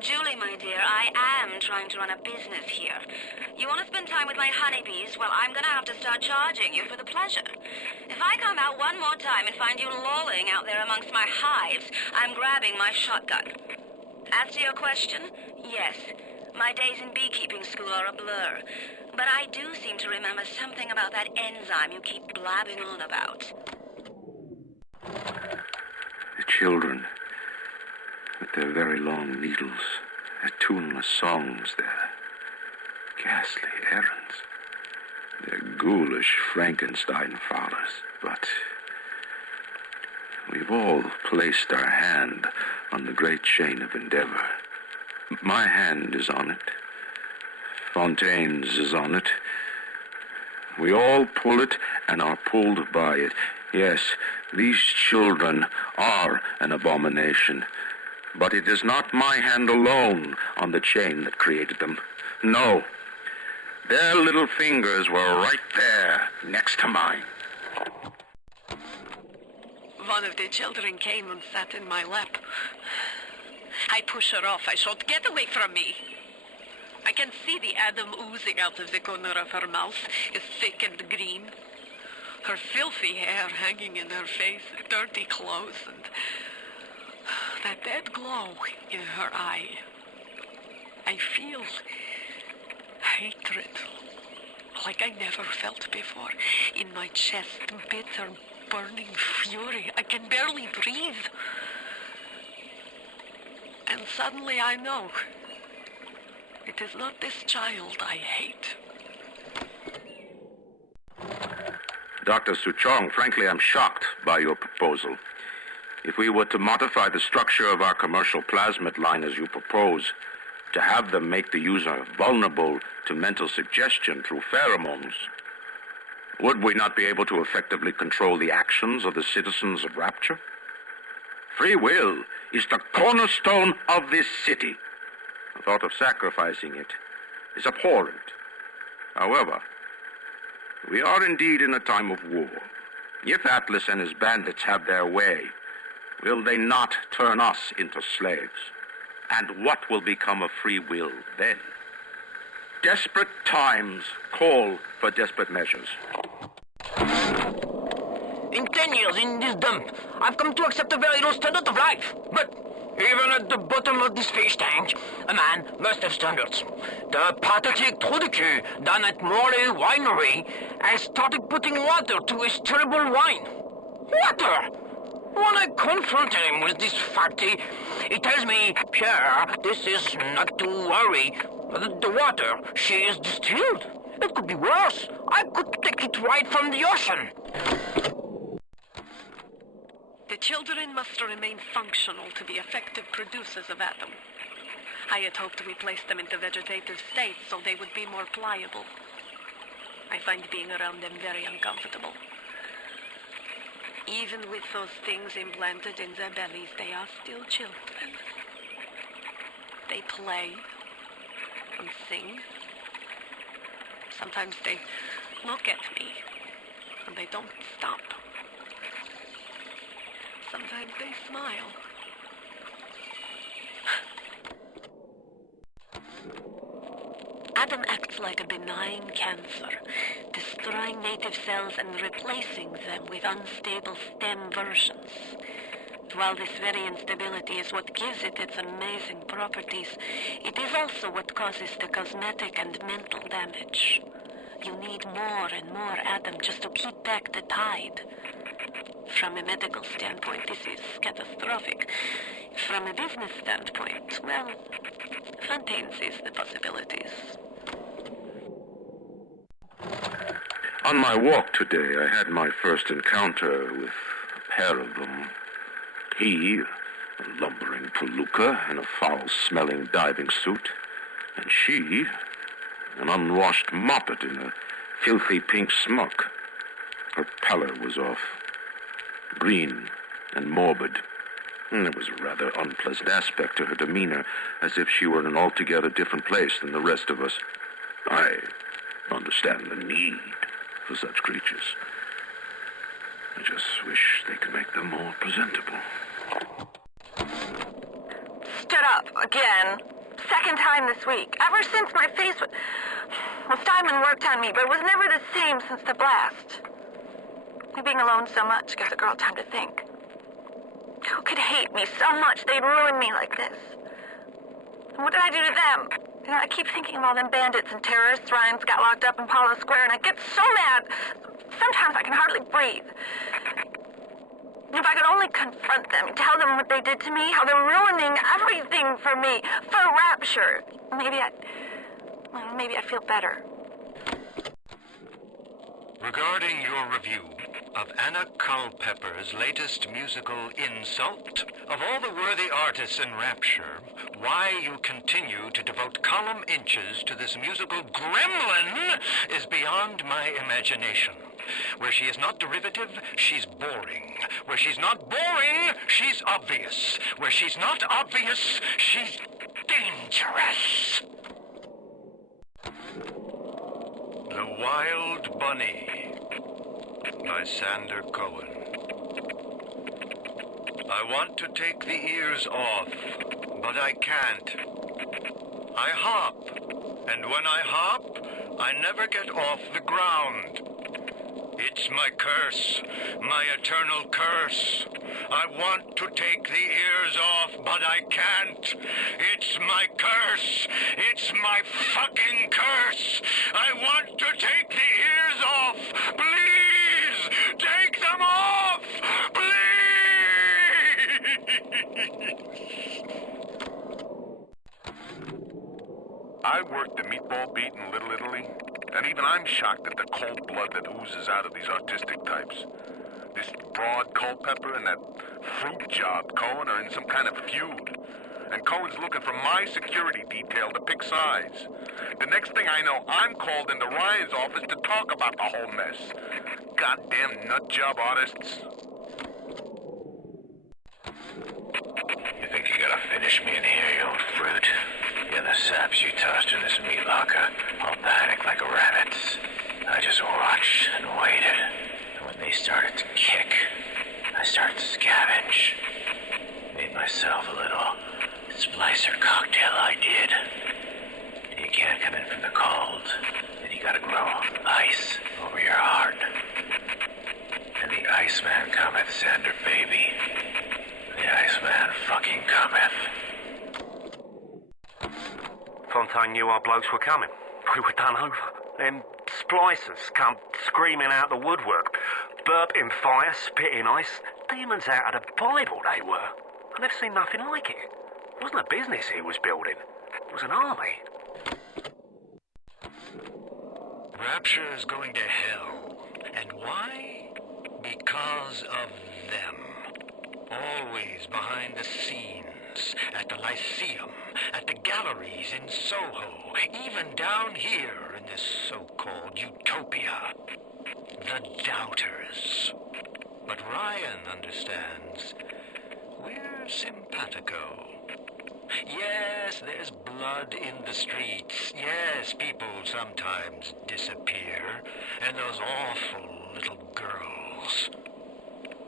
Julie, my dear, I am trying to run a business here. You want to spend time with my honeybees? Well, I'm gonna have to start charging you for the pleasure. If I come out one more time and find you lolling out there amongst my hives, I'm grabbing my shotgun. As to your question, yes, my days in beekeeping school are a blur. But I do seem to remember something about that enzyme you keep blabbing on about. The children, with their very long needles, their tuneless songs, their ghastly errands, their ghoulish Frankenstein fathers. But we've all placed our hand on the great chain of endeavor. My hand is on it. Fontaine's is on it. We all pull it and are pulled by it. Yes, these children are an abomination. But it is not my hand alone on the chain that created them. No. Their little fingers were right there, next to mine. One of the children came and sat in my lap. I push her off. I shout, "Get away from me!" I can see the Adam oozing out of the corner of her mouth, is thick and green. Her filthy hair hanging in her face, dirty clothes, and that dead glow in her eye. I feel hatred, like I never felt before, in my chest, bitter, burning fury. I can barely breathe. And suddenly I know, it is not this child I hate. Dr. Suchong, frankly, I'm shocked by your proposal. If we were to modify the structure of our commercial plasmid line as you propose, to have them make the user vulnerable to mental suggestion through pheromones, would we not be able to effectively control the actions of the citizens of Rapture? Free will is the cornerstone of this city. The thought of sacrificing it is abhorrent. However, we are indeed in a time of war. If Atlas and his bandits have their way, will they not turn us into slaves? And what will become of free will then? Desperate times call for desperate measures. In 10 years in this dump, I've come to accept a very low standard of life. But even at the bottom of this fish tank, a man must have standards. The pathetic Trudecu down at Morley Winery has started putting water to his terrible wine. Water! When I confront him with this fact, he tells me, "Pierre, this is not to worry. The water, she is distilled. It could be worse. I could take it right from the ocean." The children must remain functional to be effective producers of Atom. I had hoped we placed them into vegetative states so they would be more pliable. I find being around them very uncomfortable. Even with those things implanted in their bellies, they are still children. They play and sing. Sometimes they look at me and they don't stop. Sometimes they smile. Adam acts like a benign cancer, destroying native cells and replacing them with unstable stem versions. While this very instability is what gives it its amazing properties, it is also what causes the cosmetic and mental damage. You need more and more Adam just to keep back the tide. From a medical standpoint, this is catastrophic. From a business standpoint, well, Fontaine sees the possibilities. On my walk today, I had my first encounter with a pair of them. He, a lumbering palooka in a foul-smelling diving suit, and she, an unwashed moppet in a filthy pink smock. Her pallor was off, green and morbid. There was a rather unpleasant aspect to her demeanor, as if she were in an altogether different place than the rest of us. I understand the need for such creatures. I just wish they could make them more presentable. Stare up again. Second time this week. Ever since my face was... Well, Steinman worked on me, but it was never the same since the blast. Me being alone so much gives a girl time to think. Who could hate me so much they'd ruin me like this? And what did I do to them? You know, I keep thinking of all them bandits and terrorists Ryan's got locked up in Palo Square, and I get so mad. Sometimes I can hardly breathe. If I could only confront them, tell them what they did to me, how they're ruining everything for me, for Rapture, maybe I'd feel better. Regarding your review of Anna Culpepper's latest musical Insult, of all the worthy artists in Rapture, why you continue to devote column inches to this musical gremlin is beyond my imagination. Where she is not derivative, she's boring. Where she's not boring, she's obvious. Where she's not obvious, she's dangerous. The Wild Bunny by Sander Cohen. I want to take the ears off, but I can't. I hop, and when I hop, I never get off the ground. It's my curse, my eternal curse. I want to take the ears off, but I can't. It's my curse. It's my fucking curse. I want to take the ears off. Please, take them off. Please. I worked the meatball beat in Little Italy. And even I'm shocked at the cold blood that oozes out of these artistic types. This broad Culpepper and that fruit job Cohen are in some kind of feud. And Cohen's looking for my security detail to pick sides. The next thing I know, I'm called into Ryan's office to talk about the whole mess. Goddamn nut job artists. You think you gotta finish me in here, you old fruit? Yeah, the saps you tossed in this meat locker all panicked like rabbits. I just watched and waited. And when they started to kick, I started to scavenge. Made myself a little splicer cocktail, I did. And you can't come in from the cold. And you gotta grow ice over your heart. And the Iceman Cometh, Sander, baby. The Iceman fucking Cometh. Fontaine knew our blokes were coming. We were done over. Them splicers come screaming out the woodwork, burping fire, spitting ice. Demons out of the Bible they were. I've never seen nothing like it. It wasn't a business he was building. It was an army. Rapture is going to hell. And why? Because of them. Always behind the scenes, at the Lyceum, at the galleries in Soho, even down here in this so-called utopia. The doubters. But Ryan understands. We're simpatico. Yes, there's blood in the streets. Yes, people sometimes disappear. And those awful little girls.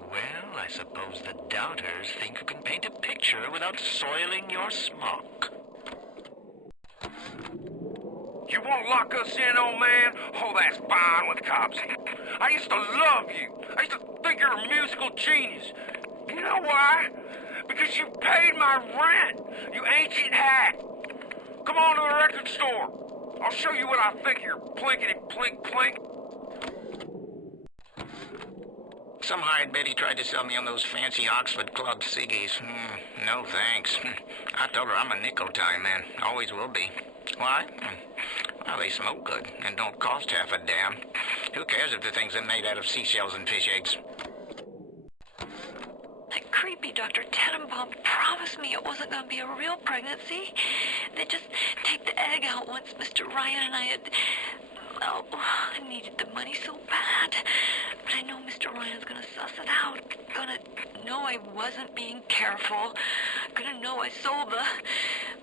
Well, I suppose the doubters think you can paint a picture without soiling your smock. You won't lock us in, old man? Oh, that's fine with cops. I used to love you. I used to think you're a musical genius. You know why? Because you paid my rent, you ancient hack. Come on to the record store. I'll show you what I think of your plinkety-plink-plink. Some hired Betty tried to sell me on those fancy Oxford Club ciggies. No thanks. I told her I'm a nicotine man. Always will be. Why? Well, they smoke good and don't cost half a damn. Who cares if the things are made out of seashells and fish eggs? That creepy Dr. Tenenbaum promised me it wasn't going to be a real pregnancy. They'd just take the egg out once Mr. Ryan and I had... Well, I needed the money so bad. But I know Mr. Ryan's gonna suss it out. Gonna know I wasn't being careful. Gonna know I sold the...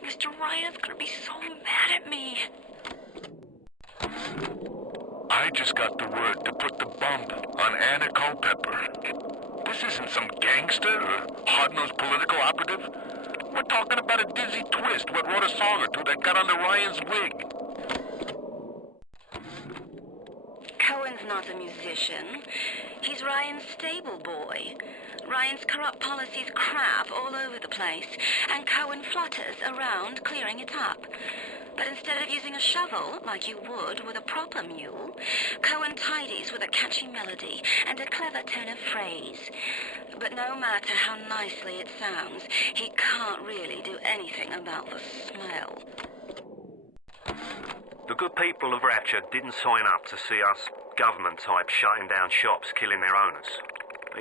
Mr. Ryan's gonna be so mad at me. I just got the word to put the bump on Anna Culpepper. This isn't some gangster or hard-nosed political operative. We're talking about a dizzy twist what wrote a song or two that got under Ryan's wig. Cohen's not a musician. He's Ryan's Stableboy. Ryan's corrupt policies crap all over the place, and Cohen flutters around clearing it up. But instead of using a shovel, like you would with a proper mule, Cohen tidies with a catchy melody and a clever turn of phrase. But no matter how nicely it sounds, he can't really do anything about the smell. The good people of Rapture didn't sign up to see us government types shutting down shops, killing their owners,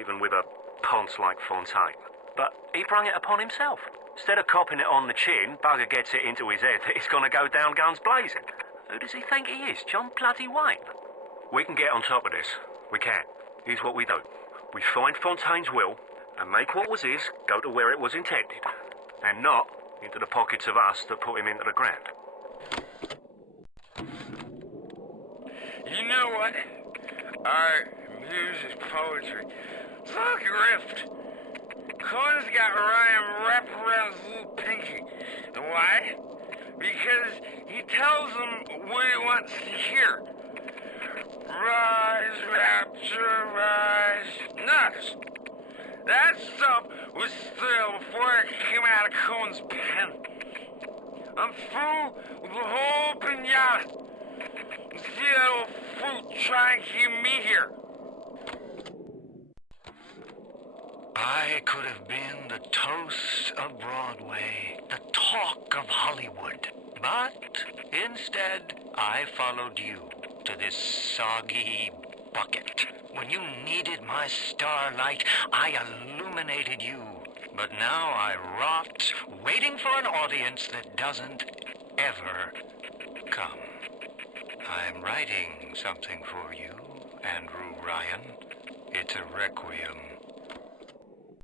even with a ponce like Fontaine. But he brung it upon himself. Instead of copping it on the chin, bugger gets it into his head that he's gonna go down guns blazing. Who does he think he is, John bloody Wayne? We can get on top of this. We can. Here's what we do. We find Fontaine's will and make what was his go to where it was intended, and not into the pockets of us that put him into the ground. You know what? Art, music, poetry. It's all Grift. Cohen's got Ryan wrapped around his little pinky. And why? Because he tells him what he wants to hear. Rise, Rapture, rise. Nuts. That stuff was stale before it came out of Cohen's pen. I'm through with the whole pinata. See that old fruit try and keep me here. I could have been the toast of Broadway, the talk of Hollywood. But instead, I followed you to this soggy bucket. When you needed my starlight, I illuminated you. But now I rot, waiting for an audience that doesn't ever come. I'm writing something for you, Andrew Ryan. It's a requiem